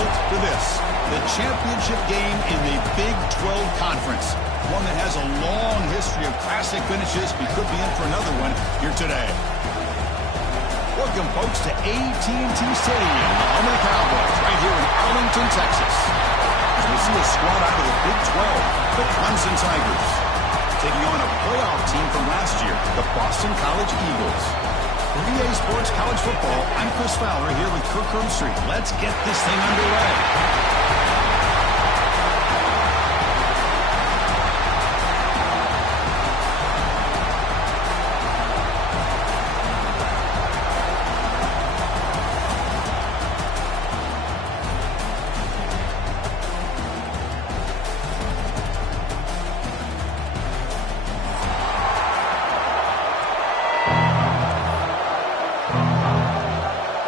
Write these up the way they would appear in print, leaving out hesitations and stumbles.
built for this, the championship game in the Big 12 Conference. One that has a long history of classic finishes. We could be in for another one here today. Welcome, folks, to AT&T Stadium, the home of the Cowboys, right here in Arlington, Texas. As we see a squad out of the Big 12, the Clemson Tigers, taking on a playoff team from last year, the Boston College Eagles. For EA Sports College Football, I'm Chris Fowler here with Kirk Herbstreit. Let's get this thing underway.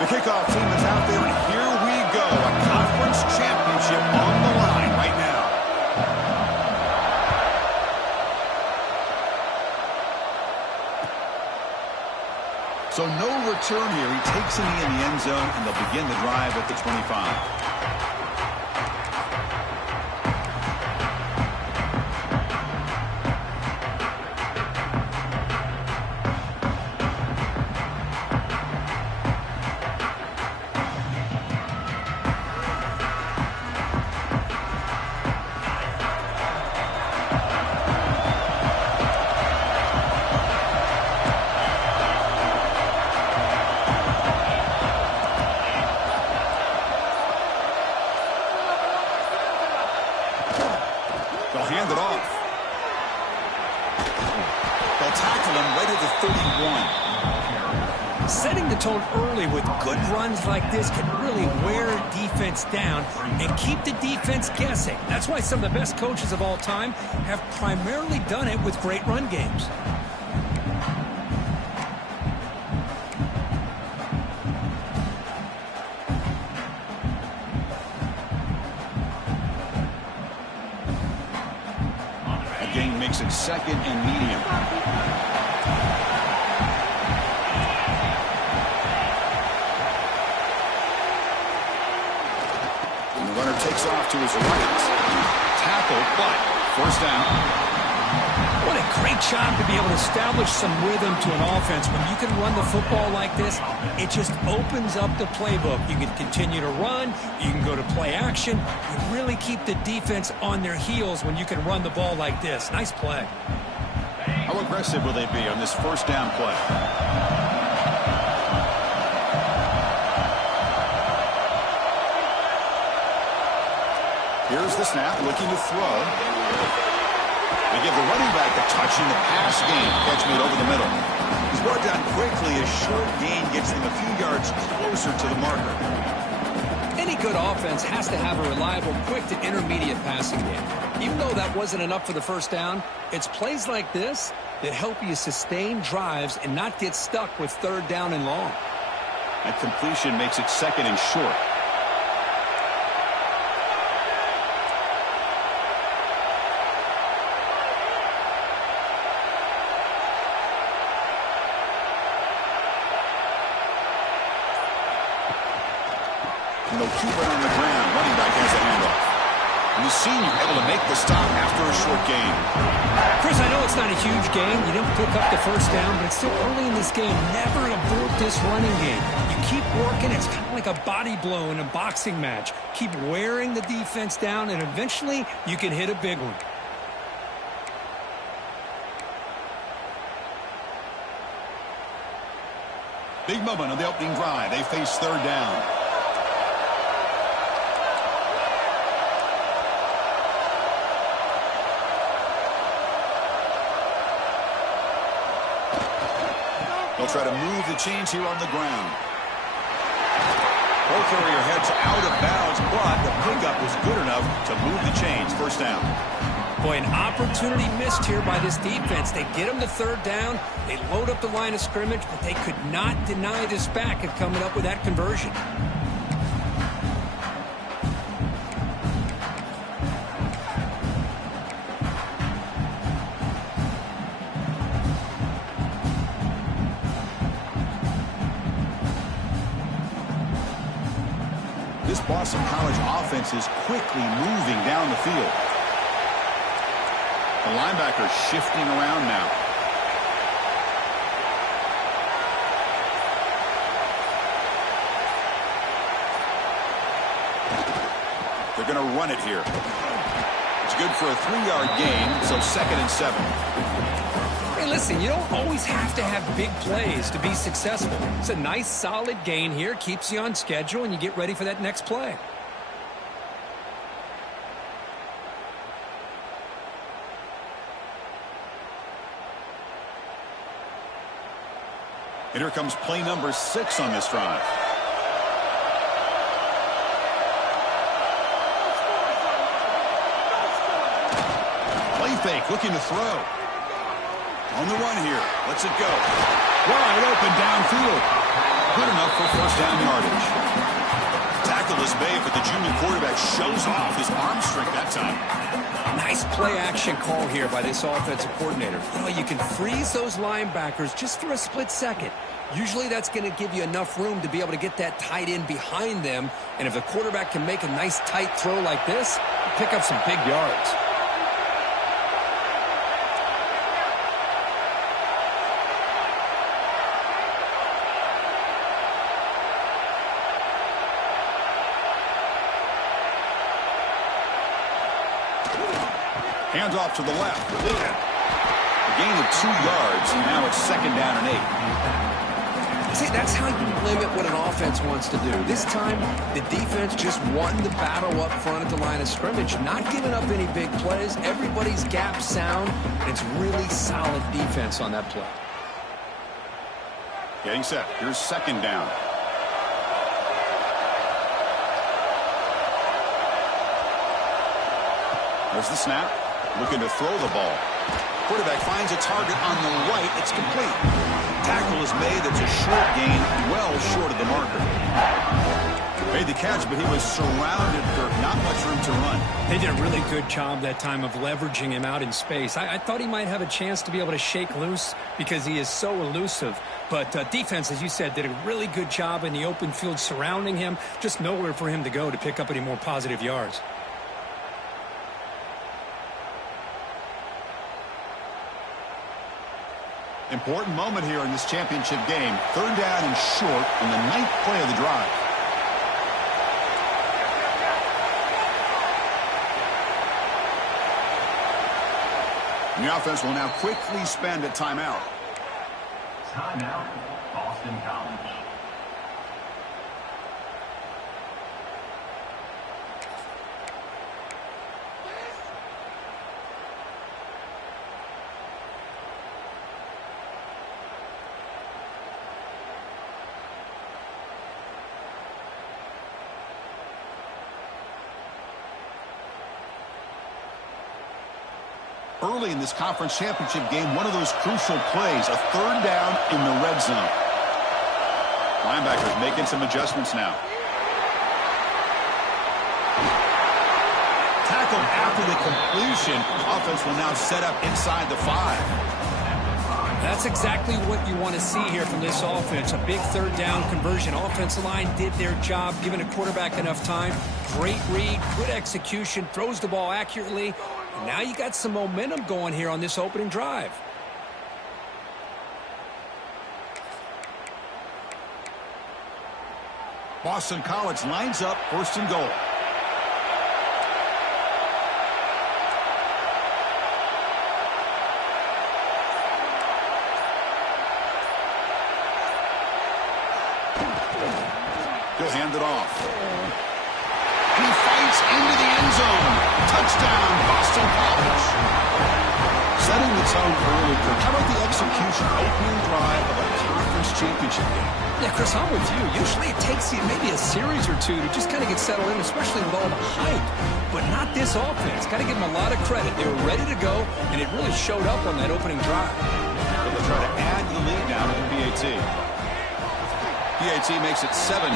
The kickoff team is out there, and here we go. A conference championship on the line right now. So no return here. He takes it in the end zone, and they'll begin the drive at the 25. They'll hand it off. They'll tackle him right at the 31. Setting the tone early with good runs like this can really wear defense down and keep the defense guessing. That's why some of the best coaches of all time have primarily done it with great run games. Gain makes it second and medium. And the runner takes off to his right. Tackle, but first down. What a great job to be able to establish some rhythm to an offense. When you can run the football like this, it just opens up the playbook. You can continue to run. You can go to play action. You really keep the defense on their heels when you can run the ball like this. Nice play. How aggressive will they be on this first down play? Here's the snap, looking to throw. They give the running back a touch in the pass game. Catch made over the middle. He's brought down quickly. A short gain gets them a few yards closer to the marker. Any good offense has to have a reliable, quick to intermediate passing game. Even though that wasn't enough for the first down, it's plays like this that help you sustain drives and not get stuck with third down and long. That completion makes it second and short. No Cuban on the ground. Running back has a handoff. And the senior able to make the stop after a short gain. Chris, I know it's not a huge gain. You didn't pick up the first down, but it's still early in this game. Never abort this running game. You keep working. It's kind of like a body blow in a boxing match. Keep wearing the defense down, and eventually you can hit a big one. Big moment on the opening drive. They face third down. They'll try to move the chains here on the ground. Ball carrier heads out of bounds, but the pickup was good enough to move the chains. First down. Boy, an opportunity missed here by this defense. They get them to third down. They load up the line of scrimmage, but they could not deny this back of coming up with that conversion. This Boston College offense is quickly moving down the field. The linebacker shifting around now. They're going to run it here. It's good for a 3-yard gain, so 2nd and 7. Hey, listen, you don't always have to have big plays to be successful. It's a nice, solid gain here. Keeps you on schedule, and you get ready for that next play. And here comes play number 6 on this drive. Play fake, looking to throw. On the run here. Lets it go. Wide open downfield. Good enough for first down yardage. Tackle is made, but the junior quarterback shows off his arm strength that time. Nice play action call here by this offensive coordinator. You know, you can freeze those linebackers just for a split second. Usually that's going to give you enough room to be able to get that tight end behind them. And if the quarterback can make a nice tight throw like this, pick up some big yards. Hands off to the left. A gain of 2 yards, and now it's 2nd down and 8. See, that's how you limit what an offense wants to do. This time, the defense just won the battle up front at the line of scrimmage, not giving up any big plays. Everybody's gap sound, and it's really solid defense on that play. Getting set. Here's 2nd down. There's the snap. Looking to throw the ball. Quarterback finds a target on the right. It's complete. Tackle is made. It's a short gain, well short of the marker. Made the catch, but he was surrounded, Kirk. Not much room to run. They did a really good job that time of leveraging him out in space. I thought he might have a chance to be able to shake loose because he is so elusive. But defense, as you said, did a really good job in the open field surrounding him. Just nowhere for him to go to pick up any more positive yards. Important moment here in this championship game. 3rd down and short on the 9th play of the drive. And the offense will now quickly spend a timeout. Timeout, Boston College. Early in this conference championship game, one of those crucial plays, a 3rd down in the red zone. Linebackers making some adjustments now. Tackled after the completion. Offense will now set up inside the 5. That's exactly what you want to see here from this offense. A big 3rd down conversion. Offensive line did their job, giving a quarterback enough time. Great read, good execution, throws the ball accurately. And now you got some momentum going here on this opening drive. Boston College lines up 1st and goal. He'll hand it off. And he fights into the end zone. Touchdown, Boston College. Setting the tone early, Kirk. How about the execution opening drive of a conference championship game? Yeah, Chris, I'm with you. Usually it takes you maybe a series or two to just kind of get settled in, especially with all the hype. But not this offense. Got to give them a lot of credit. They were ready to go, and it really showed up on that opening drive. They'll try to add to the lead now with the PAT. PAT makes it 7-0.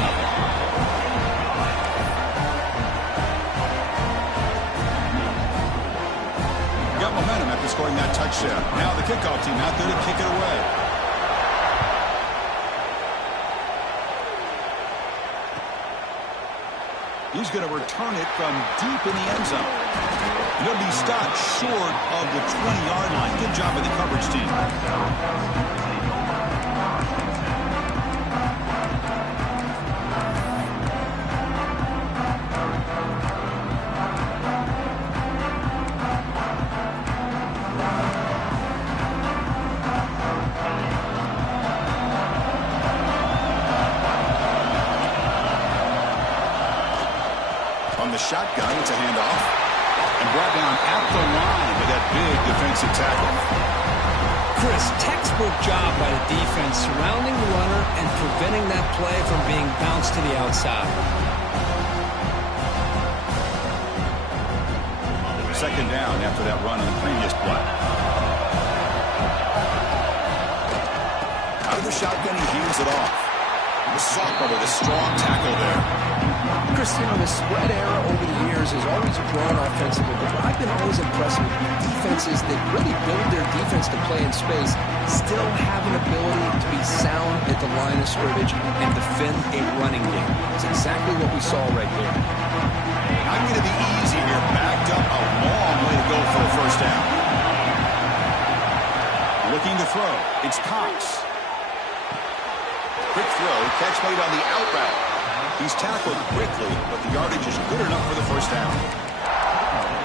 Got momentum after scoring that touchdown. Now the kickoff team out there to kick it away. He's going to return it from deep in the end zone. He'll be stopped short of the 20-yard line. Good job by the coverage team. Shotgun, it's a handoff, and brought down at the line with that big defensive tackle. Chris, textbook job by the defense surrounding the runner and preventing that play from being bounced to the outside. Second down after that run on the previous play. Out of the shotgun, he heaves it off. The sophomore with a strong tackle there. Chris, the spread era over the years has always grown offensively, but I've been always impressed with defenses that really build their defense to play in space, still have an ability to be sound at the line of scrimmage and defend a running game. It's exactly what we saw right there. I'm going to be easy here. Backed up a long way to go for a first down. Looking to throw. It's Cox. Quick throw. Catch made on the out route. He's tackled quickly, but the yardage is good enough for the first down.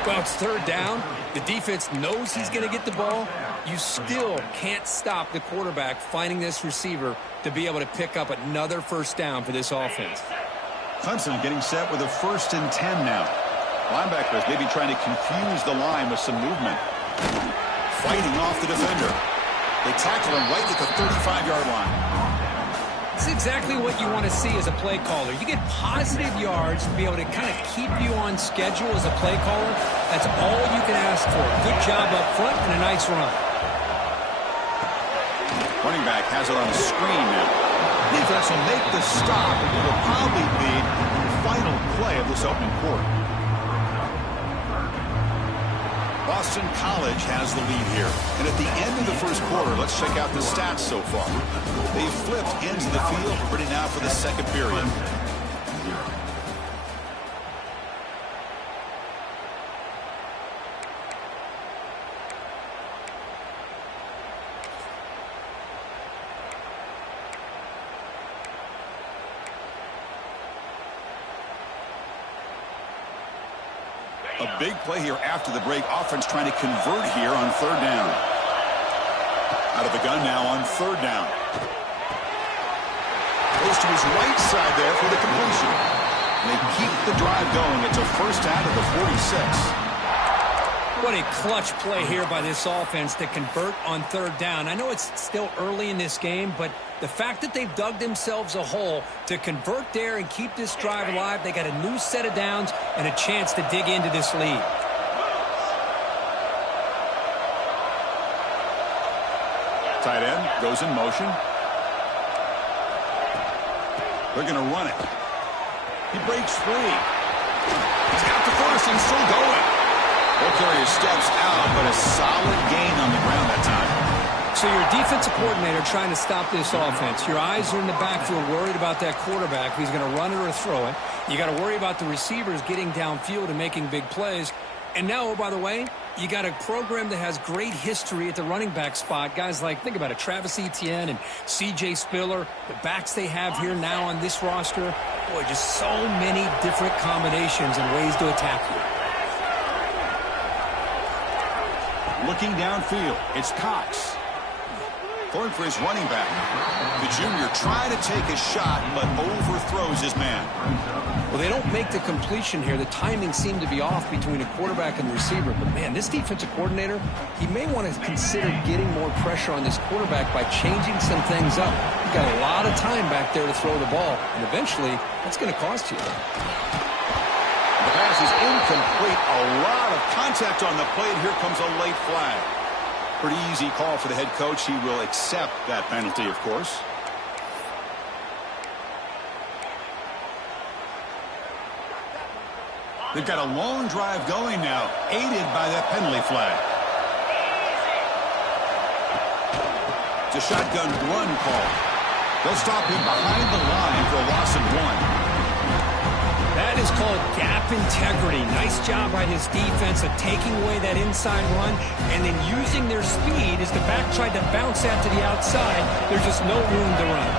Well, it's third down. The defense knows he's going to get the ball. You still can't stop the quarterback finding this receiver to be able to pick up another first down for this offense. Clemson getting set with a 1st and 10 now. Linebackers maybe trying to confuse the line with some movement. Fighting off the defender. They tackle him right at the 35-yard line. It's exactly what you want to see as a play caller. You get positive yards to be able to kind of keep you on schedule as a play caller. That's all you can ask for. Good job up front and a nice run. Running back has it on the screen now. Defense will make the stop, and it will probably be the final play of this opening quarter. Boston College has the lead here. And at the end of the first quarter, let's check out the stats so far. They flipped into the field, ready now for the second period. A big play here after the break. Offense trying to convert here on third down. Out of the gun now on third down. Goes to his right side there for the completion. And they keep the drive going. It's a first down at the 46. What a clutch play here by this offense to convert on third down. I know it's still early in this game, but the fact that they've dug themselves a hole to convert there and keep this drive alive, they got a new set of downs and a chance to dig into this lead. Tight end goes in motion. They're going to run it. He breaks free. He's got the first and still going. Ball carrier steps out, but a solid gain on the ground that time. So you're a defensive coordinator trying to stop this offense. Your eyes are in the backfield worried about that quarterback who's going to run it or throw it. You got to worry about the receivers getting downfield and making big plays. And now, oh, by the way, you got a program that has great history at the running back spot. Guys like, think about it, Travis Etienne and C.J. Spiller, the backs they have here now on this roster. Boy, just so many different combinations and ways to attack you. Looking downfield, it's Cox. Going for his running back. The junior trying to take a shot, but overthrows his man. Well, they don't make the completion here. The timing seemed to be off between a quarterback and the receiver. But, man, this defensive coordinator, he may want to consider getting more pressure on this quarterback by changing some things up. You've got a lot of time back there to throw the ball, and eventually that's going to cost you. The pass is incomplete. A lot of contact on the play, and here comes a late flag. Pretty easy call for the head coach. He will accept that penalty, of course. They've got a long drive going now, aided by that penalty flag. It's a shotgun run call. They'll stop him behind the line for a loss of 1. That is called gap integrity. Nice job by his defense of taking away that inside run and then using their speed as the back tried to bounce that to the outside. There's just no room to run.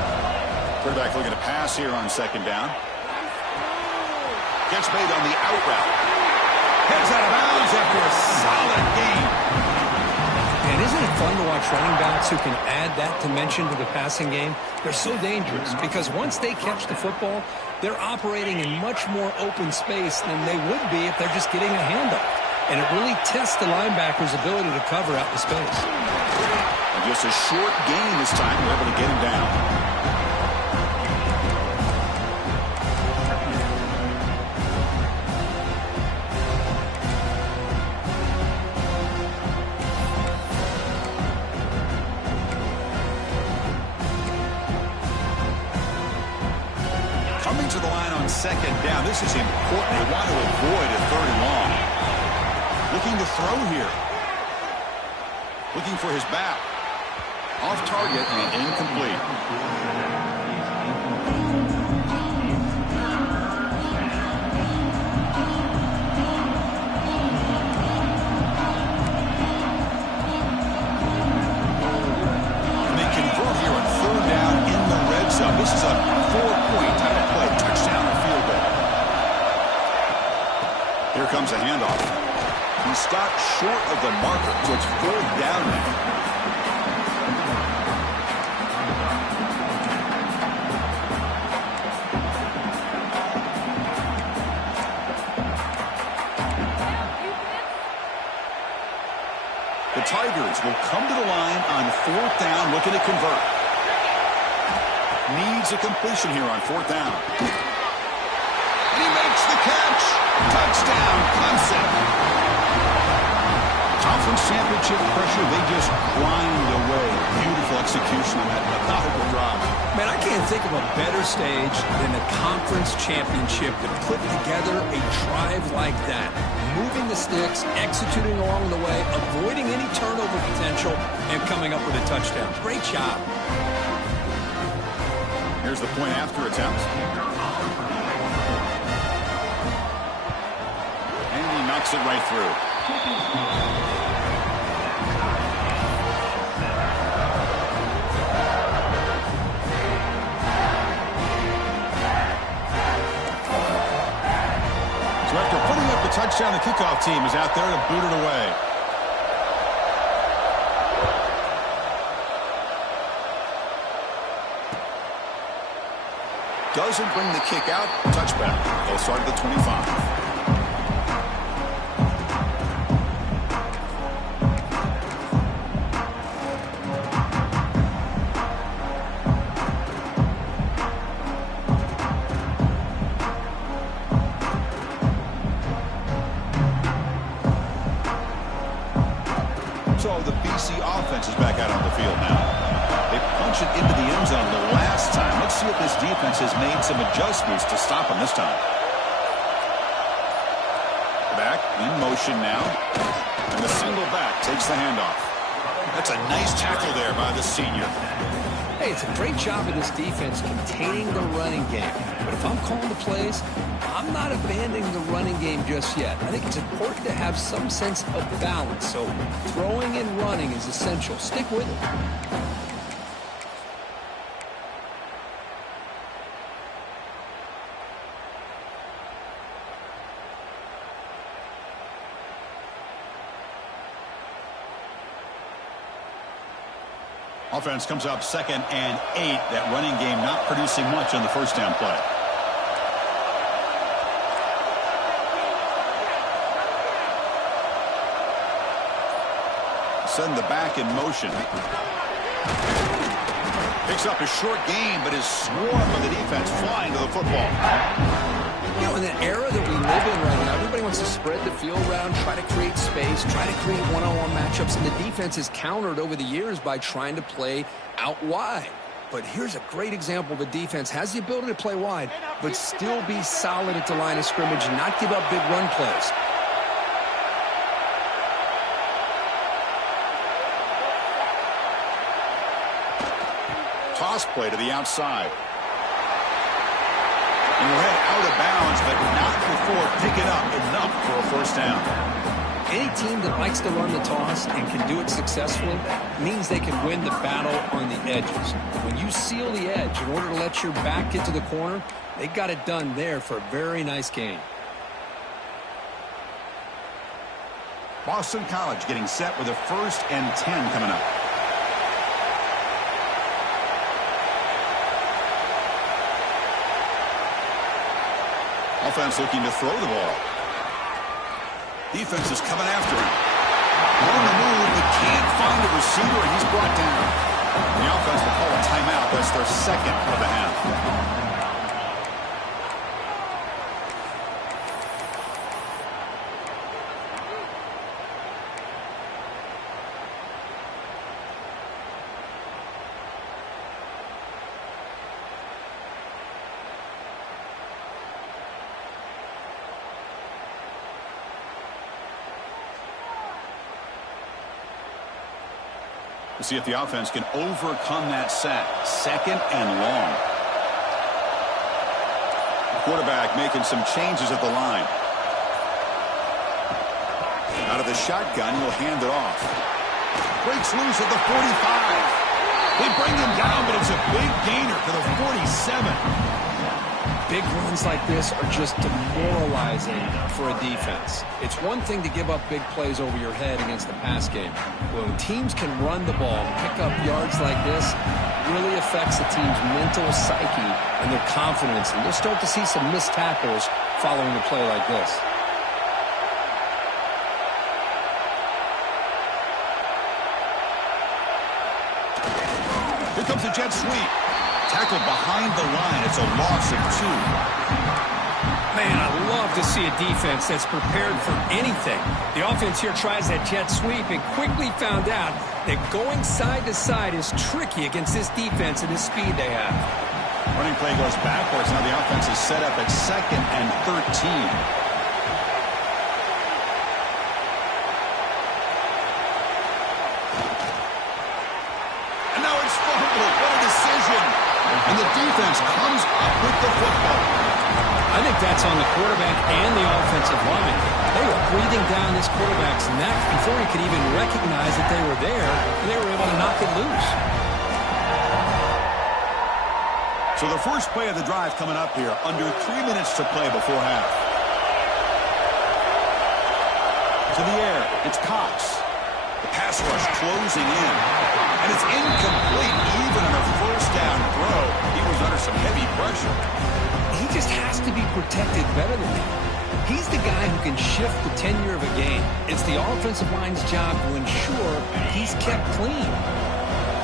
Quarterback looking to pass here on second down. Gets made on the out route. Heads out of bounds after a solid gain. And isn't it fun to watch running backs who can add that dimension to the passing game? They're so dangerous because once they catch the football, they're operating in much more open space than they would be if they're just getting a handoff. And it really tests the linebacker's ability to cover out the space. And just a short gain this time. We're able to get him down. Coming to the line on second down. This is important. They want to avoid a third and long. Looking to throw here. Looking for his back. Off target and incomplete. This is a 4-point type of play, touchdown or field goal. Here comes a handoff. He stopped short of the marker, so it's 4th down now. The Tigers will come to the line on 4th down, looking to convert. Needs a completion here on 4th down. And he makes the catch. Touchdown, Clemson. Conference championship pressure, they just grind away. Beautiful execution on that methodical drive. Man, I can't think of a better stage than the conference championship to put together a drive like that. Moving the sticks, executing along the way, avoiding any turnover potential, and coming up with a touchdown. Great job. Here's the point after attempt. And he knocks it right through. So after putting up the touchdown, the kickoff team is out there to boot it away. Doesn't bring the kick out. Touchback. They'll start at the 25. So the BC offense is back out on the field now. They punch it into the end zone the last time. Let's see if this defense has made some adjustments to stop them this time. Back in motion now. And the single back takes the handoff. That's a nice tackle there by the senior. Hey, it's a great job of this defense containing the running game. But if I'm calling the plays, I'm not abandoning the running game just yet. I think it's important to have some sense of balance. So throwing and running is essential. Stick with it. Offense comes up 2nd and 8. That running game not producing much on the first down play. Send the back in motion. Picks up a short gain, but is swarmed by the defense flying to the football. You know, in the era that we live in right now, everybody wants to spread the field around, try to create space, try to create one-on-one matchups, and the defense has countered over the years by trying to play out wide. But here's a great example. The defense has the ability to play wide, but still be solid at the line of scrimmage, not give up big run plays. Toss play to the outside. And we'll head out of bounds downs, but not before picking up enough for a first down. Any team that likes to run the toss and can do it successfully means they can win the battle on the edges. When you seal the edge in order to let your back get to the corner, they got it done there for a very nice gain. Boston College getting set with a 1st and 10 coming up. Offense looking to throw the ball. Defense is coming after him. On the move, but can't find a receiver, and he's brought down. The offense will call a timeout. That's their 2nd of the half. We'll see if the offense can overcome that sack. 2nd and long. The quarterback making some changes at the line. Out of the shotgun, he'll hand it off. Breaks loose at the 45. They bring him down, but it's a big gainer to the 47. Big runs like this are just demoralizing for a defense. It's one thing to give up big plays over your head against the pass game. When teams can run the ball, pick up yards like this, it really affects the team's mental psyche and their confidence. And you'll start to see some missed tackles following a play like this. Here comes the jet sweep. Tackled behind the line. It's a loss of 2. Man, I love to see a defense that's prepared for anything. The offense here tries that jet sweep and quickly found out that going side to side is tricky against this defense and the speed they have. Running play goes backwards. Now the offense is set up at 2nd and 13. And the defense comes up with the football. I think that's on the quarterback and the offensive line. They were breathing down this quarterback's neck before he could even recognize that they were there, and they were able to knock it loose. So the first play of the drive coming up here, under 3 minutes to play before half. To the air, it's Cox. The pass rush closing in. And it's incomplete even on a first down throw. He was under some heavy pressure. He just has to be protected better than that. He's the guy who can shift the tenure of a game. It's the offensive line's job to ensure he's kept clean.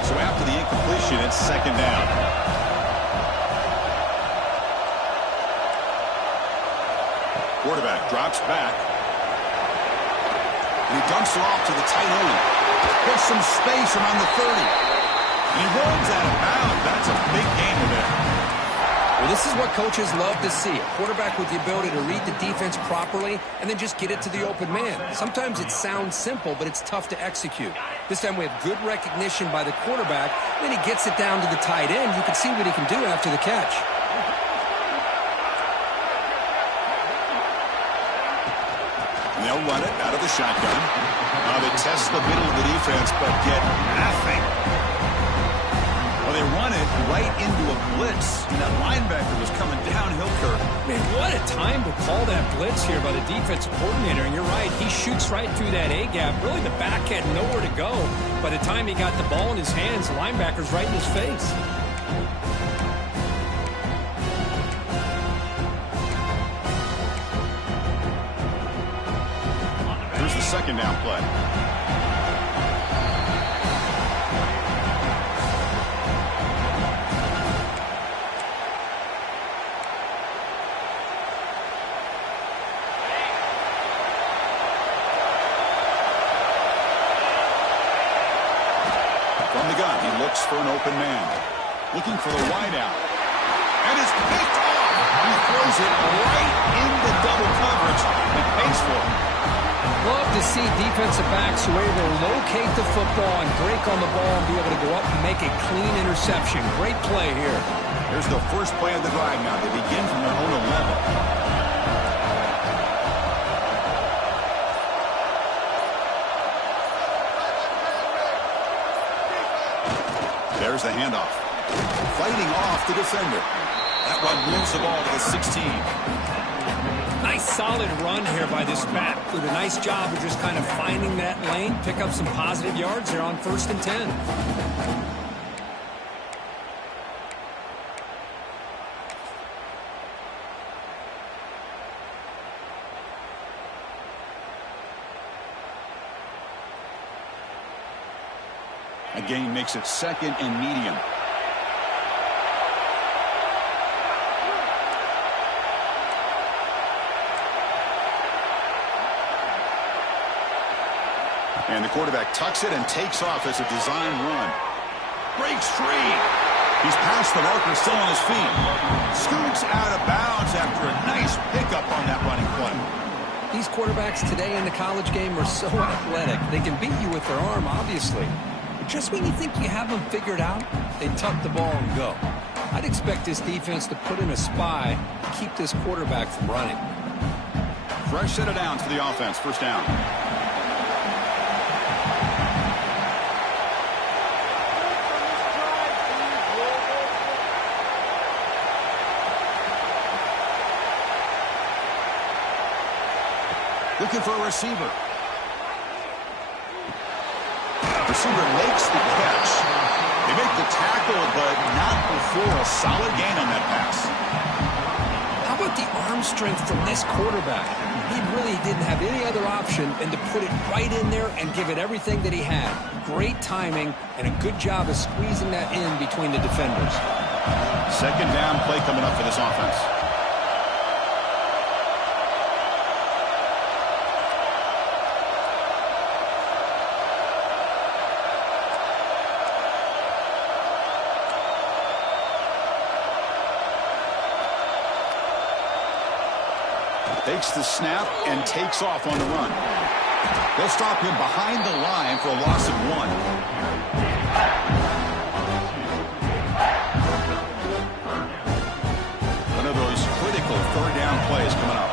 So after the incompletion, it's 2nd down. Quarterback drops back. And he dumps it off to the tight end. There's some space around the 30. And he runs out of bounds. That's a big gainer there. Well, this is what coaches love to see. A quarterback with the ability to read the defense properly and then just get it to the open man. Sometimes it sounds simple, but it's tough to execute. This time we have good recognition by the quarterback. Then he gets it down to the tight end. You can see what he can do after the catch. And they'll run it out of the shotgun. They test the middle of the defense, but get nothing. Well, they run it right into a blitz. And that linebacker was coming downhill, Kirk. Man, what a time to call that blitz here by the defensive coordinator. And you're right, he shoots right through that A-gap. Really, the back had nowhere to go. By the time he got the ball in his hands, the linebacker's right in his face. Here's the 2nd down play. From the gun, he looks for an open man. Looking for the wideout. And it's picked off. He throws it right into double coverage and pays for it. Love to see defensive backs who are able to locate the football and break on the ball and be able to go up and make a clean interception. Great play here. Here's the first play of the drive now. They begin from their own 11. Here's the handoff. Fighting off the defender. That run moves the ball to the 16. Nice solid run here by this back. Did a nice job of just kind of finding that lane, pick up some positive yards there on 1st and 10. A gain makes it 2nd and medium. And the quarterback tucks it and takes off as a design run. Breaks free. He's past the marker, still on his feet. Scoots out of bounds after a nice pickup on that running play. These quarterbacks today in the college game are so athletic. They can beat you with their arm, obviously. But just when you think you have them figured out, they tuck the ball and go. I'd expect this defense to put in a spy to keep this quarterback from running. Fresh set of downs for the offense. 1st down. Looking for a receiver. Receiver makes the catch. They make the tackle, but not before a solid gain on that pass. How about the arm strength from this quarterback? He really didn't have any other option than to put it right in there and give it everything that he had. Great timing and a good job of squeezing that in between the defenders. 2nd down play coming up for this offense. Takes the snap and takes off on the run. They'll stop him behind the line for a loss of 1. One of those critical 3rd down plays coming up.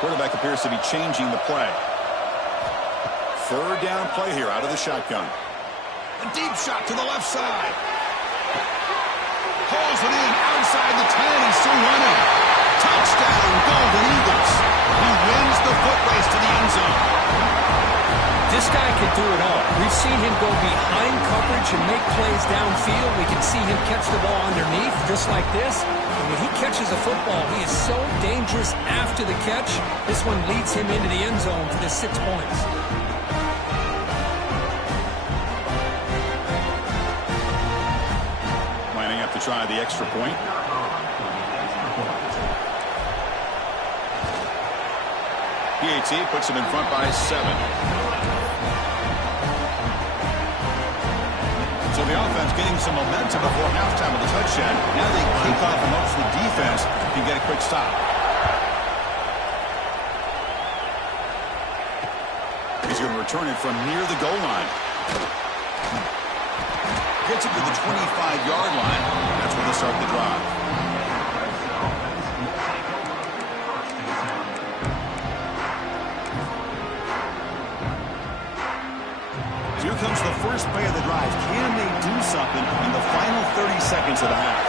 Quarterback appears to be changing the play. 3rd down play here out of the shotgun. A deep shot to the left side. Pulls it in outside the 10 and still running. Touchdown, Golden Eagles. He wins the foot race to the end zone. This guy can do it all. We've seen him go behind coverage and make plays downfield. We can see him catch the ball underneath just like this. And when he catches a football, he is so dangerous after the catch. This one leads him into the end zone for the 6 points. To try the extra point. PAT puts him in front by 7. So the offense getting some momentum before halftime with the touchdown. Now they kick off amongst the defense and get a quick stop. He's going to return it from near the goal line. Gets it to the 25-yard line. That's where they start the drive. So here comes the first play of the drive. Can they do something in the final 30 seconds of the half?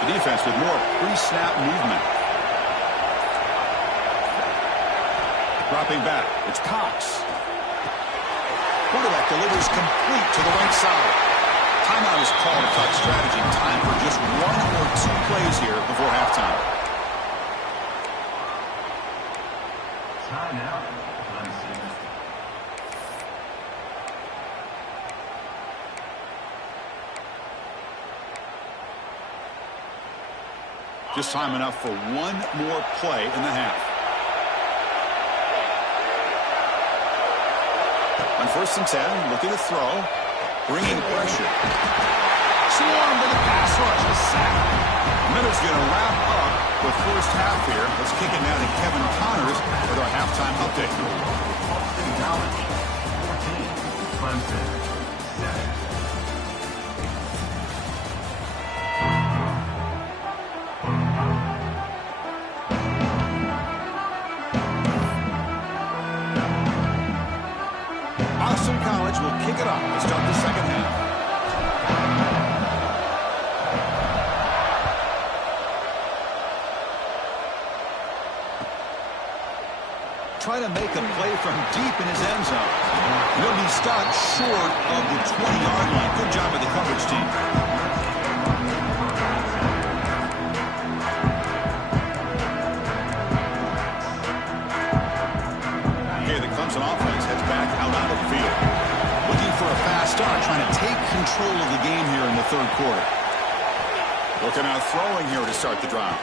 The defense with more pre-snap movement. Dropping back. It's Cox. Quarterback delivers complete to the right side. Timeout is called to talk strategy. Time for just 1 or 2 plays here before halftime. Timeout. Just time enough for 1 more play in the half. On 1st and 10, looking to throw, bringing pressure. Swarmed with the pass rush, a sack. Middle's going to wrap up the first half here. Let's kick it now to Kevin Connors with our halftime update. Austin College, 14. Clemson, 7. try to make a play from deep in his end zone. He'll be stopped short of the 20-yard line. Good job by the coverage team. Here, the Clemson offense heads back out onto the field. Looking for a fast start, trying to take control of the game here in the third quarter. Looking out throwing here to start the drive.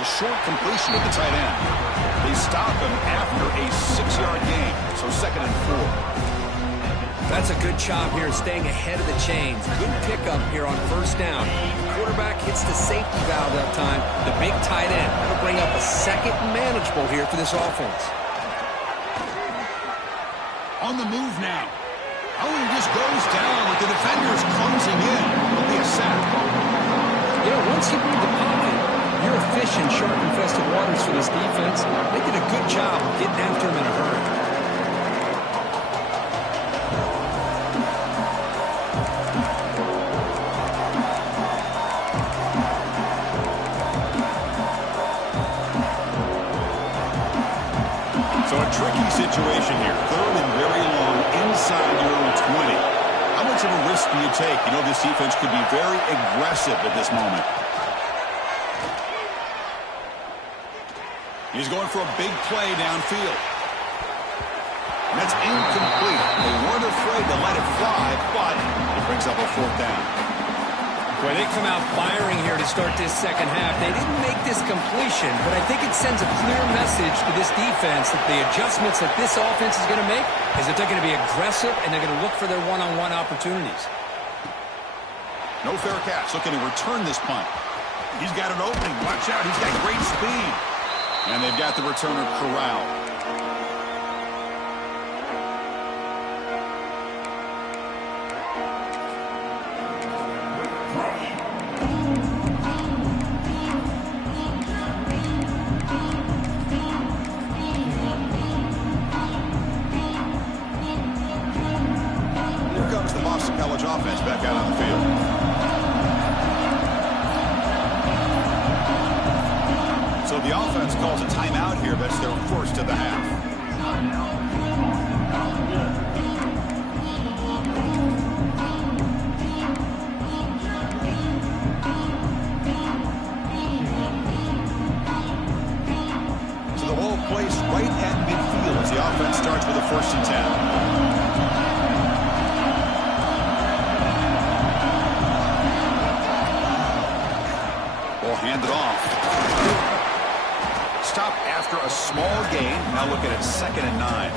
The short completion to the tight end. They stop him after a 6-yard gain, so 2nd and 4. That's a good job here, staying ahead of the chains. Good pickup here on first down. The quarterback hits the safety valve that time. The big tight end. That'll bring up a second manageable here for this offense. On the move now. Oh, he just goes down with the defenders closing in. It'll be a sack. You know, once you move the pocket, you're a fish in shark-infested waters for this defense. They did a good job of getting after him in a hurry. So a tricky situation here. 3rd and very long inside your own 20. How much of a risk do you take? You know, this defense could be very aggressive at this moment. He's going for a big play downfield. And that's incomplete. They weren't afraid to let it fly, but it brings up a 4th down. Boy, they come out firing here to start this second half. They didn't make this completion, but I think it sends a clear message to this defense that the adjustments that this offense is going to make is that they're going to be aggressive and they're going to look for their one-on-one opportunities. No fair catch. Looking to return this punt. He's got an opening. Watch out. He's got great speed. And they've got the returner corralled. Here comes the Boston College offense back out on the field. So the offense calls a timeout here. That's their first of the half. So the ball placed right at midfield as the offense starts with a 1st and 10. Hand it off. Stop after a small gain. Now look at it, 2nd and 9.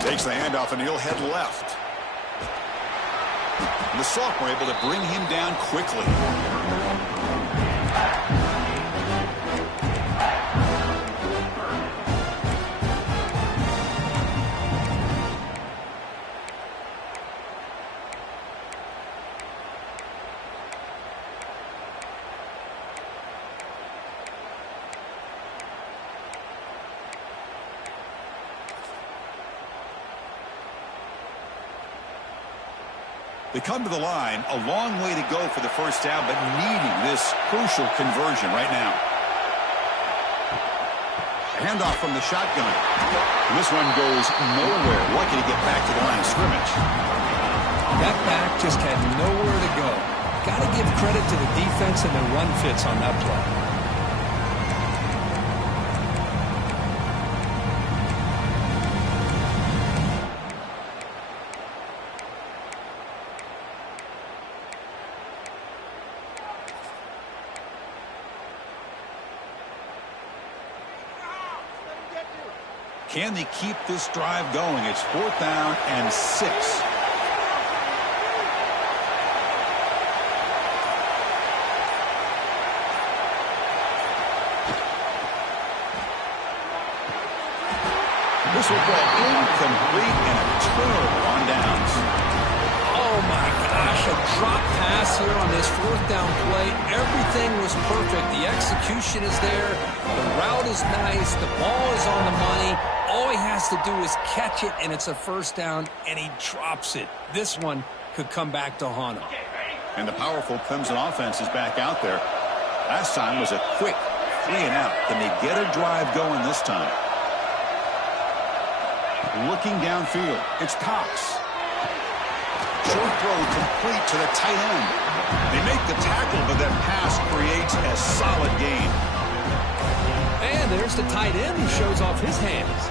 Takes the handoff and he'll head left. And the sophomore able to bring him down quickly. They come to the line, a long way to go for the first down, but needing this crucial conversion right now. A handoff from the shotgun. And this one goes nowhere. Lucky to get back to the line of scrimmage. That back just had nowhere to go. Got to give credit to the defense and their run fits on that play. Can they keep this drive going? It's 4th down and 6. This will go incomplete and a turnover on downs. Oh, my gosh, a drop pass here on this fourth down play. Everything was perfect. The execution is there. The route is nice. The ball is on the money. All he has to do is catch it, and it's a first down, and he drops it. This one could come back to haunt him. And the powerful Clemson offense is back out there. Last time was a quick 3 and out. Can they get a drive going this time? Looking downfield, it's Cox. Short throw complete to the tight end. They make the tackle, but that pass creates a solid gain. And there's the tight end who shows off his hands.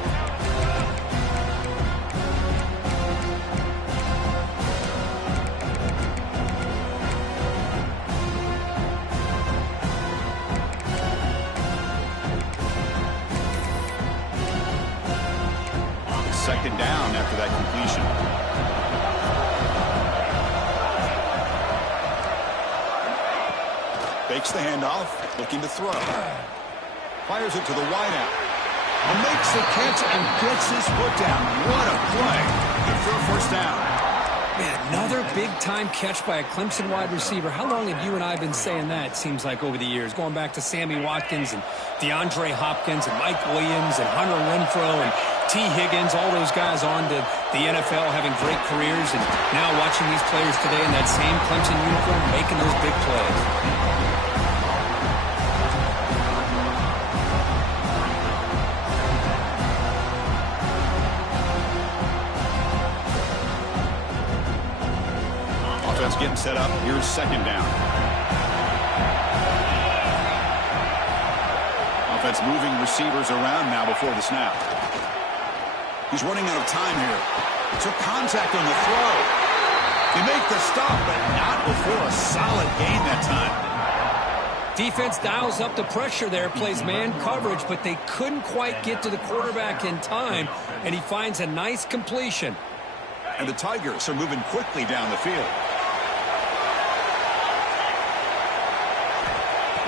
Second down after that completion. Fakes the handoff, looking to throw. Fires it to the wideout. Makes the catch and gets his foot down. What a play. Good for a first down. Man, another big-time catch by a Clemson wide receiver. How long have you and I been saying that, seems like, over the years? Going back to Sammy Watkins and DeAndre Hopkins and Mike Williams and Hunter Renfrow and T. Higgins, all those guys on to the NFL having great careers, and now watching these players today in that same Clemson uniform making those big plays. Offense getting set up. Here's second down. Offense moving receivers around now before the snap. He's running out of time here. Took contact on the throw. They make the stop, but not before a solid gain that time. Defense dials up the pressure there, plays man coverage, but they couldn't quite get to the quarterback in time, and he finds a nice completion. And the Tigers are moving quickly down the field.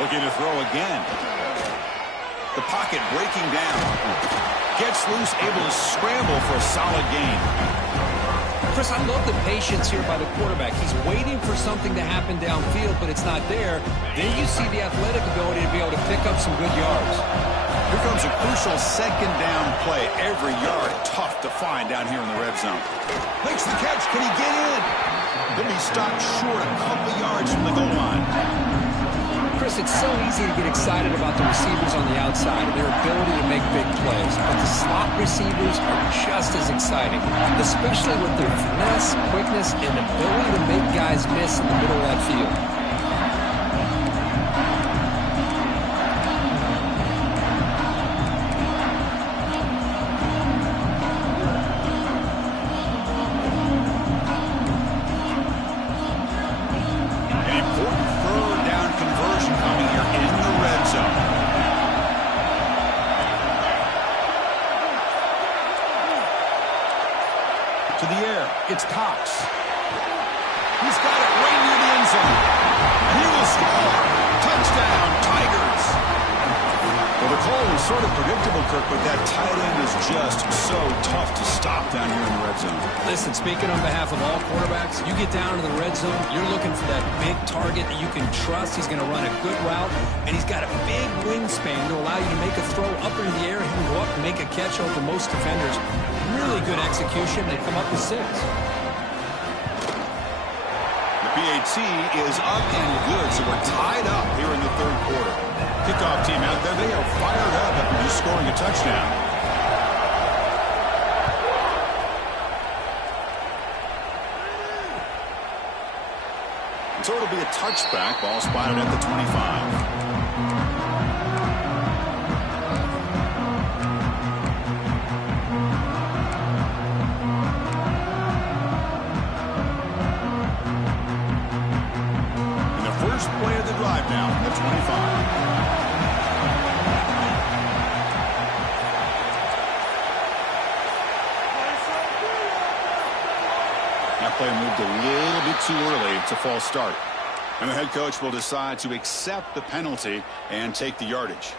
Looking to throw again. The pocket breaking down. Gets loose, able to scramble for a solid gain. Chris, I love the patience here by the quarterback. He's waiting for something to happen downfield, but it's not there. Then you see the athletic ability to be able to pick up some good yards. Here comes a crucial second down play. Every yard tough to find down here in the red zone. Makes the catch. Can he get in? Then he stopped short a couple yards from the goal line. Chris, it's so easy to get excited about the receivers on the outside and their ability to make big plays, but the slot receivers are just as exciting, especially with their finesse, quickness, and ability to make guys miss in the middle of that field. To the air, it's Cox. He's got it right near the end zone. And he will score. Touchdown, Tigers. Well, the call was sort of predictable, Kirk, but that tight end is just so tough to stop down here in the red zone. Listen, speaking on behalf of all quarterbacks, you get down to the red zone, you're looking for that big target that you can trust. He's going to run a good route, and he's got a big wingspan to allow you to make a throw up into the air. He can go up and make a catch over most defenders. Really good execution. They come up with 6. The PAT is up and good, so we're tied up here in the third quarter. Kickoff team out there, they are fired up after just scoring a touchdown. So it'll be a touchback, ball spotted at the 25. Play of the drive now from the 25. That play moved a little bit too early. It's a false start. And the head coach will decide to accept the penalty and take the yardage.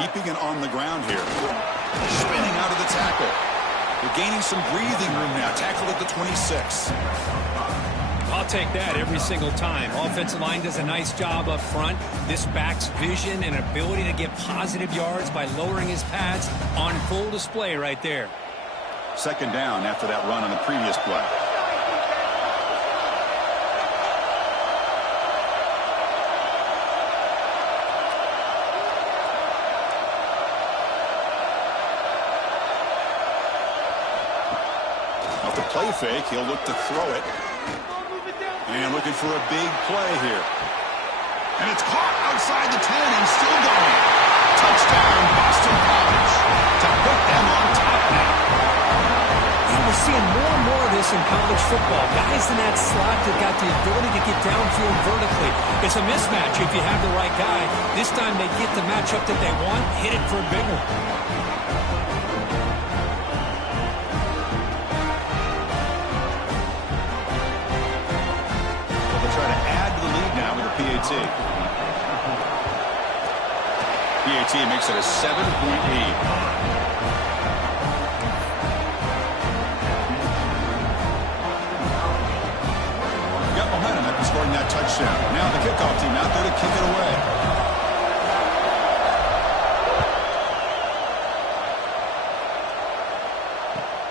keeping it on the ground here. Spinning out of the tackle. They're gaining some breathing room now. Tackled at the 26. I'll take that every single time. Offensive line does a nice job up front. This back's vision and ability to get positive yards by lowering his pads on full display right there. Second down after that run on the previous play. Off the play fake, he'll look to throw it. And looking for a big play here. And it's caught outside the 10 and still going. Touchdown, Boston College, to put them on top now. Yeah, we're seeing more and more of this in college football. Guys in that slot that got the ability to get downfield vertically. It's a mismatch if you have the right guy. This time they get the matchup that they want, hit it for a big one. PAT makes it a 7-point lead. Got momentum after scoring that touchdown. Now the kickoff team out there to kick it away.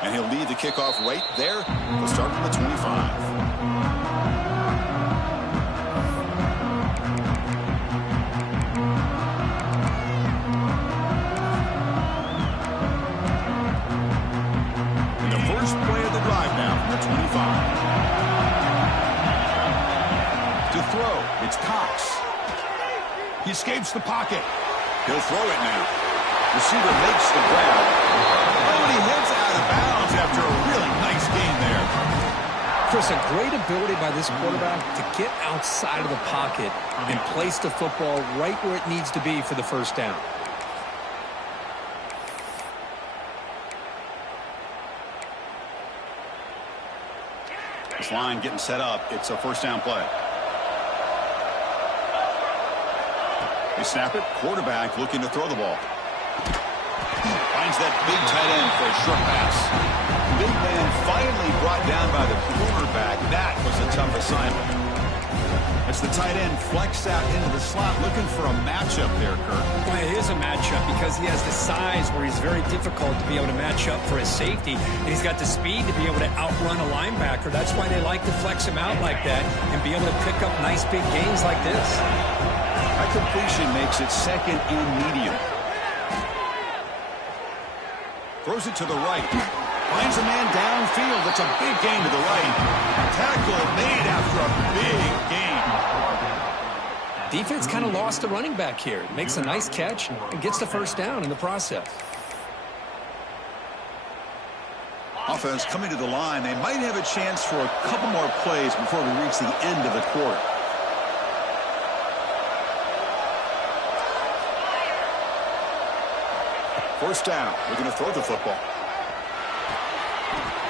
And he'll lead the kickoff right there. We'll start from the 25. He escapes the pocket. He'll throw it now. Receiver makes the grab. Oh, and he heads out of bounds after a really nice gain there. Chris, a great ability by this quarterback to get outside of the pocket and place the football right where it needs to be for the first down. This line getting set up. It's a first down play. They snap it. Quarterback looking to throw the ball. Finds that big tight end for a short pass. Big man finally brought down by the quarterback. That was a tough assignment. As the tight end flexed out into the slot, looking for a matchup there, Kirk. Well, it is a matchup because he has the size where he's very difficult to be able to match up for his safety. And he's got the speed to be able to outrun a linebacker. That's why they like to flex him out like that and be able to pick up nice big gains like this. That completion makes it second and medium. Throws it to the right. Finds a man downfield. It's a big gain to the right. Tackle made after a big gain. Defense kind of lost the running back here. Makes a nice catch and gets the first down in the process. Offense coming to the line. They might have a chance for a couple more plays before we reach the end of the quarter. First down. We're going to throw the football.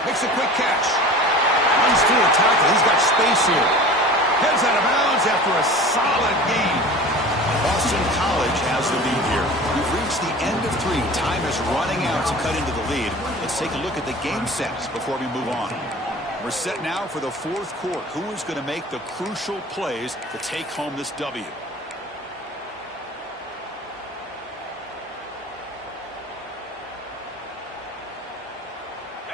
Makes a quick catch. Runs through a tackle. He's got space here. Heads out of bounds after a solid gain. Boston College has the lead here. We've reached the end of 3. Time is running out to cut into the lead. Let's take a look at the game sets before we move on. We're set now for the fourth quarter. Who is going to make the crucial plays to take home this W?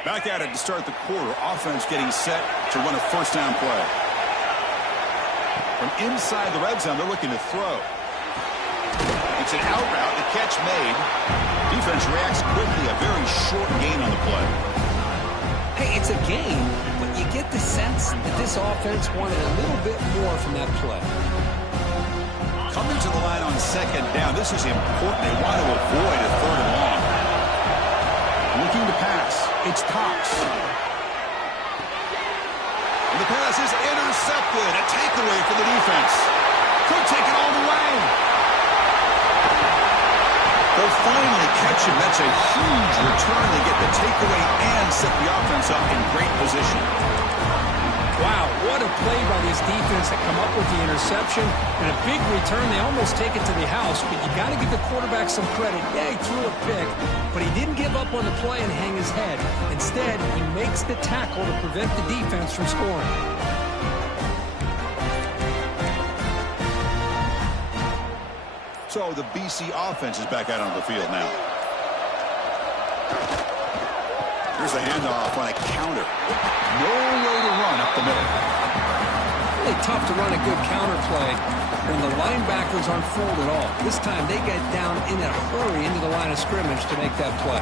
Back at it to start the quarter. Offense getting set to run a first down play. From inside the red zone, they're looking to throw. It's an out route. The catch made. Defense reacts quickly. A very short gain on the play. Hey, it's a gain, but you get the sense that this offense wanted a little bit more from that play. Coming to the line on second down. This is important. They want to avoid a third and long. Looking to pass. It's Cox. And the pass is intercepted. A takeaway for the defense. Could take it all the way. They'll finally catch him. That's a huge return. They get the takeaway and set the offense up in great position. Wow, What a play by this defense to come up with the interception. And a big return. They almost take it to the house, but you got to give the quarterback some credit. Yeah, he threw a pick, but he didn't give up on the play and hang his head. Instead, he makes the tackle to prevent the defense from scoring. So the BC offense is back out on the field now. Here's a handoff on a counter. No way to run up the middle. Really tough to run a good counter play when the linebackers aren't fooled at all. This time they get down in a hurry into the line of scrimmage to make that play.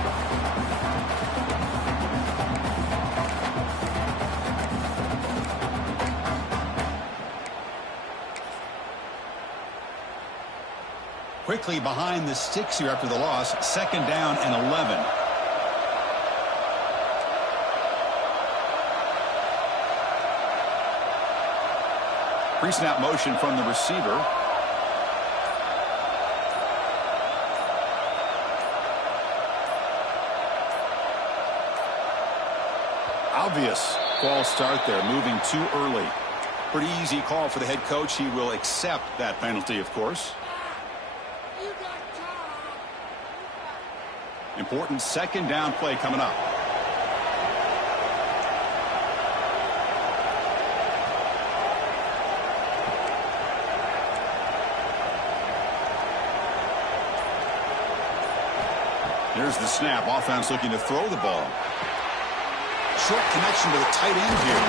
Quickly behind the sticks here after the loss. 2nd down and 11. Pre-snap motion from the receiver. Obvious false start there, moving too early. Pretty easy call for the head coach. He will accept that penalty, of course. Important 2nd down play coming up. Here's the snap. Offense looking to throw the ball. Short connection to the tight end here.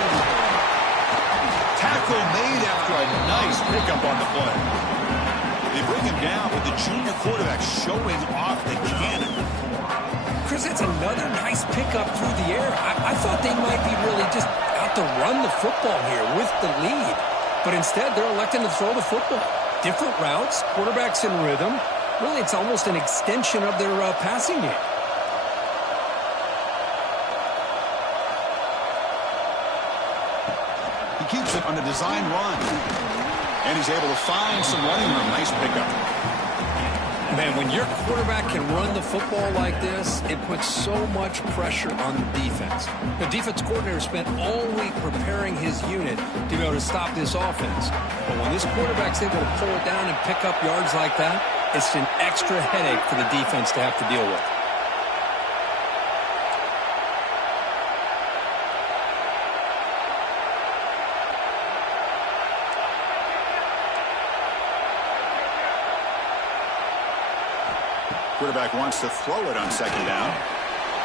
Tackle made after a nice pickup on the play. They bring him down with the junior quarterback showing off the cannon. Chris, that's another nice pickup through the air. I thought they might be really just out to run the football here with the lead. But instead, they're electing to throw the football. Different routes, quarterbacks in rhythm. Really, it's almost an extension of their passing game. He keeps it on the design run. And he's able to find some running room. Nice pickup. Man, when your quarterback can run the football like this, it puts so much pressure on the defense. The defense coordinator spent all week preparing his unit to be able to stop this offense. But when this quarterback's able to pull it down and pick up yards like that, it's an extra headache for the defense to have to deal with. Quarterback wants to throw it on 2nd down.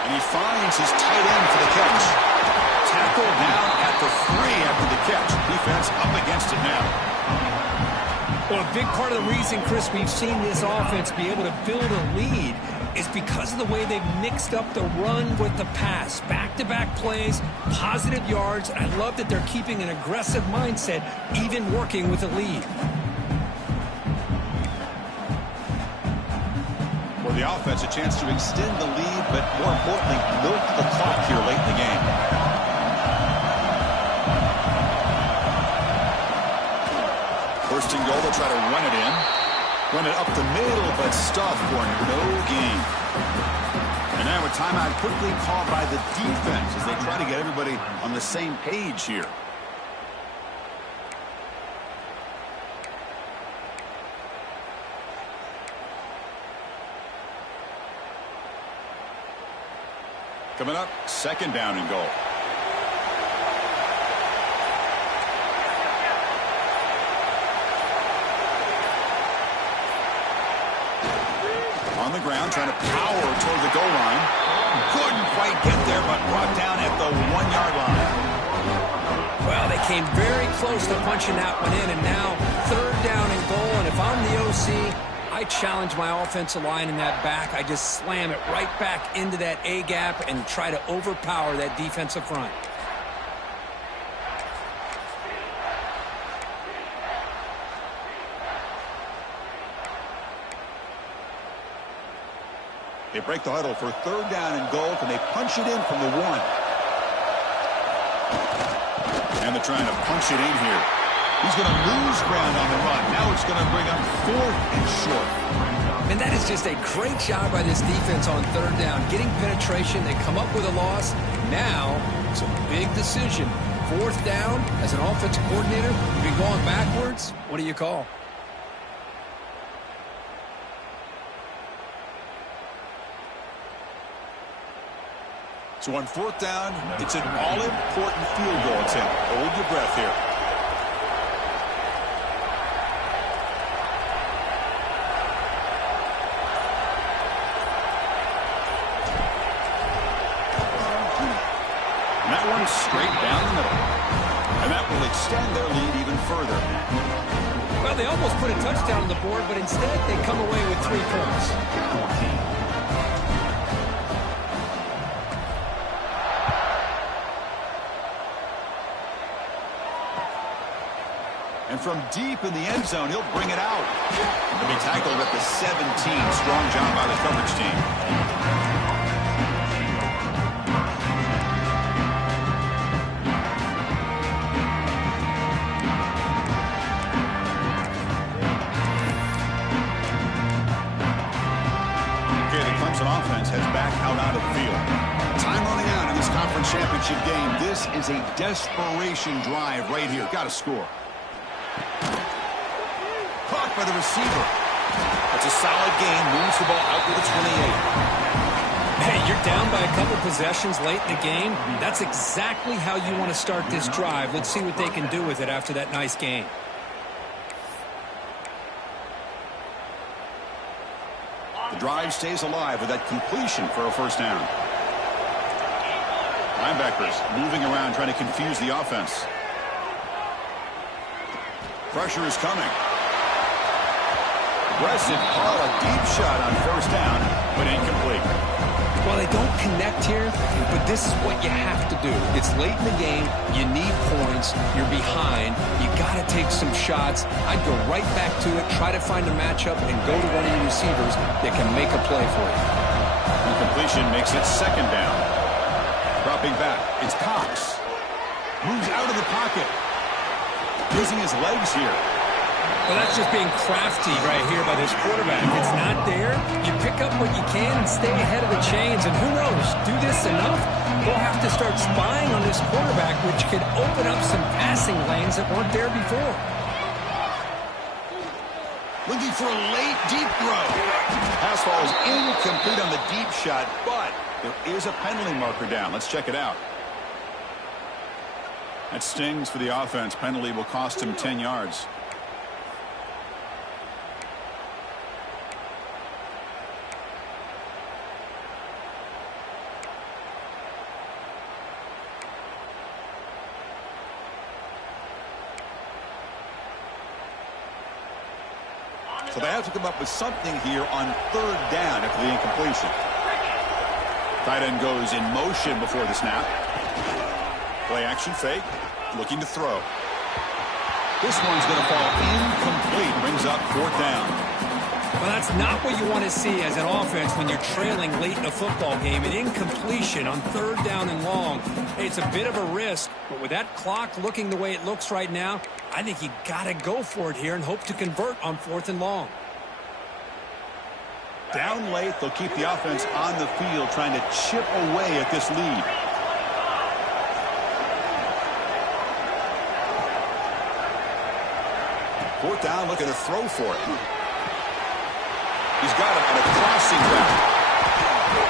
And he finds his tight end for the catch. Tackle down at the 3 after the catch. Defense up against it now. Well, a big part of the reason, Chris, we've seen this offense be able to build a lead is because of the way they've mixed up the run with the pass. Back-to-back plays, positive yards. I love that they're keeping an aggressive mindset, even working with a lead. For the offense, a chance to extend the lead, but more importantly, milk the clock here late in the game. First and goal, they'll try to run it in. Run it up the middle, but stuffed for no gain. And now a timeout quickly called by the defense as they try to get everybody on the same page here. Coming up, 2nd down and goal. On the ground, trying to power toward the goal line. Couldn't quite get there, but brought down at the 1-yard line. Well, they came very close to punching that one in, and now 3rd down and goal. And if I'm the OC, I challenge my offensive line in that back. I just slam it right back into that A-gap and try to overpower that defensive front. They break the huddle for 3rd down and goal. Can they punch it in from the 1? And they're trying to punch it in here. He's going to lose ground on the run. Now it's going to bring up 4th and short. And that is just a great job by this defense on 3rd down. Getting penetration, they come up with a loss. Now it's a big decision. 4th down, as an offensive coordinator, you've been going backwards. What do you call? So on 4th down, it's an all-important field goal attempt. Hold your breath here. And that one's straight down the middle. And that will extend their lead even further. Well, they almost put a touchdown on the board, but instead they come away with 3 points. And from deep in the end zone, he'll bring it out. He'll be tackled at the 17. Strong job by the coverage team. Okay, the Clemson offense heads back out onto the field. Time running out in this conference championship game. This is a desperation drive right here. Got to score. Caught by the receiver. That's a solid gain. Moves the ball out to the 28. Hey, you're down by a couple possessions late in the game. That's exactly how you want to start this drive. Let's see what they can do with it after that nice game. The drive stays alive with that completion for a 1st down. Linebackers moving around trying to confuse the offense. Pressure is coming. Aggressive call, a deep shot on 1st down, but incomplete. Well, they don't connect here, but this is what you have to do. It's late in the game. You need points. You're behind. You got to take some shots. I'd go right back to it, try to find a matchup, and go to one of your receivers that can make a play for you. Incompletion makes it 2nd down. Dropping back, it's Cox. Moves out of the pocket. Using his legs here. Well, that's just being crafty right here by this quarterback. If it's not there, you pick up what you can and stay ahead of the chains. And who knows, do this enough, they'll have to start spying on this quarterback, which could open up some passing lanes that weren't there before. Looking for a late, deep throw. Pass ball is incomplete on the deep shot, but there is a penalty marker down. Let's check it out. That stings for the offense. Penalty will cost him 10 yards. So they have to come up with something here on 3rd down after the incompletion. Tight end goes in motion before the snap. Play action fake. Looking to throw. This one's going to fall incomplete. Brings up 4th down. Well, that's not what you want to see as an offense when you're trailing late in a football game. An incompletion on 3rd down and long. Hey, it's a bit of a risk, but with that clock looking the way it looks right now, I think you got to go for it here and hope to convert on 4th and long. Down late, they'll keep the offense on the field trying to chip away at this lead. Fourth down, looking to throw for it. He's got him on a crossing route.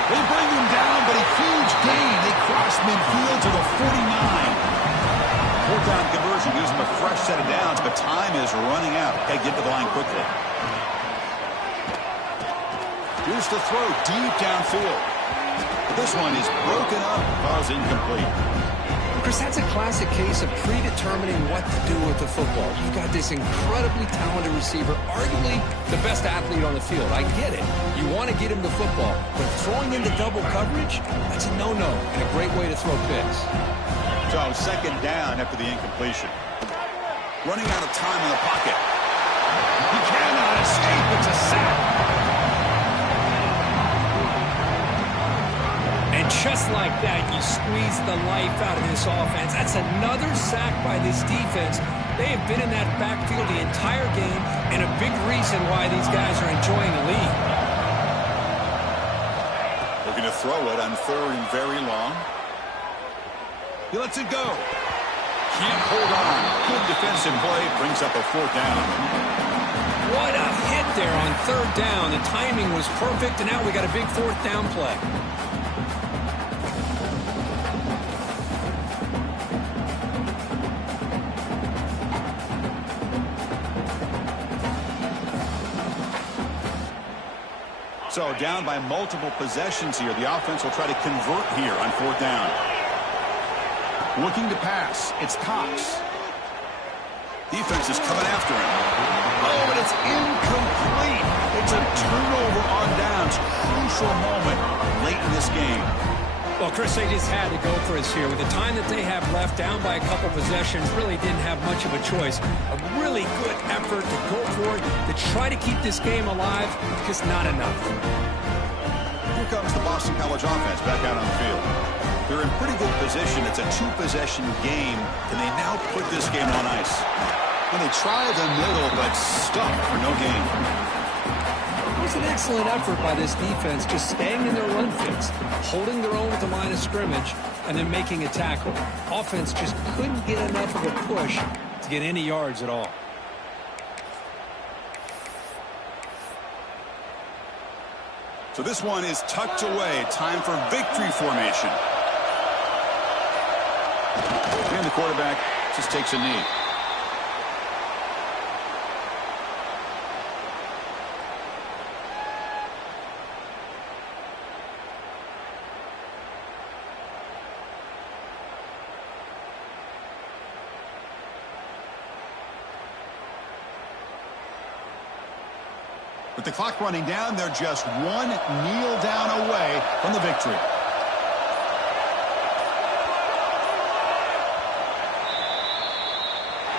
They bring him down, but a huge gain. They cross midfield to the 49. Fourth down conversion gives him a fresh set of downs, but time is running out. Got to get to the line quickly. Here's the throw deep downfield. But this one is broken up, calls incomplete. Chris, that's a classic case of predetermining what to do with the football. You've got this incredibly talented receiver, arguably the best athlete on the field. I get it. You want to get him the football, but throwing into double coverage, that's a no-no and a great way to throw picks. So 2nd down after the incompletion. Running out of time in the pocket. He cannot escape. It's a sack. And just like that, you squeeze the life out of this offense. That's another sack by this defense. They have been in that backfield the entire game, and a big reason why these guys are enjoying the lead. Looking to throw it on 3rd and very long. He lets it go. Can't hold on. Good defensive play. Brings up a 4th down. What a hit there on 3rd down. The timing was perfect, and now we got a big 4th down play. So down by multiple possessions here. The offense will try to convert here on 4th down. Looking to pass. It's Cox. Defense is coming after him. Oh, and it's incomplete. It's a turnover on downs. Crucial moment late in this game. Well, Chris, they just had to go for us here. With the time that they have left, down by a couple possessions, really didn't have much of a choice. A really good effort to go for it, to try to keep this game alive, just not enough. Here comes the Boston College offense back out on the field. They're in pretty good position. It's a 2-possession game. Can they now put this game on ice? And they try the middle, but stuck for no gain. It was an excellent effort by this defense, just staying in their run fits, holding their own at the line of scrimmage, and then making a tackle. Offense just couldn't get enough of a push to get any yards at all. So this one is tucked away. Time for victory formation. And the quarterback just takes a knee. With the clock running down, they're just one kneel down away from the victory.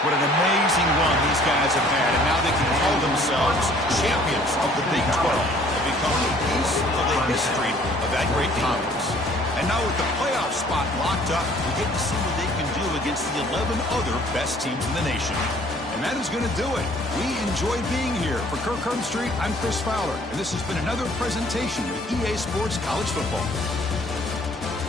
What an amazing run these guys have had, and now they can call themselves champions of the Big 12 and become a piece of the history of that great conference. And now with the playoff spot locked up, we get to see what they can do against the 11 other best teams in the nation. And that is going to do it. We enjoy being here. For Kirk Herbstreit, I'm Chris Fowler, and this has been another presentation of EA Sports College Football.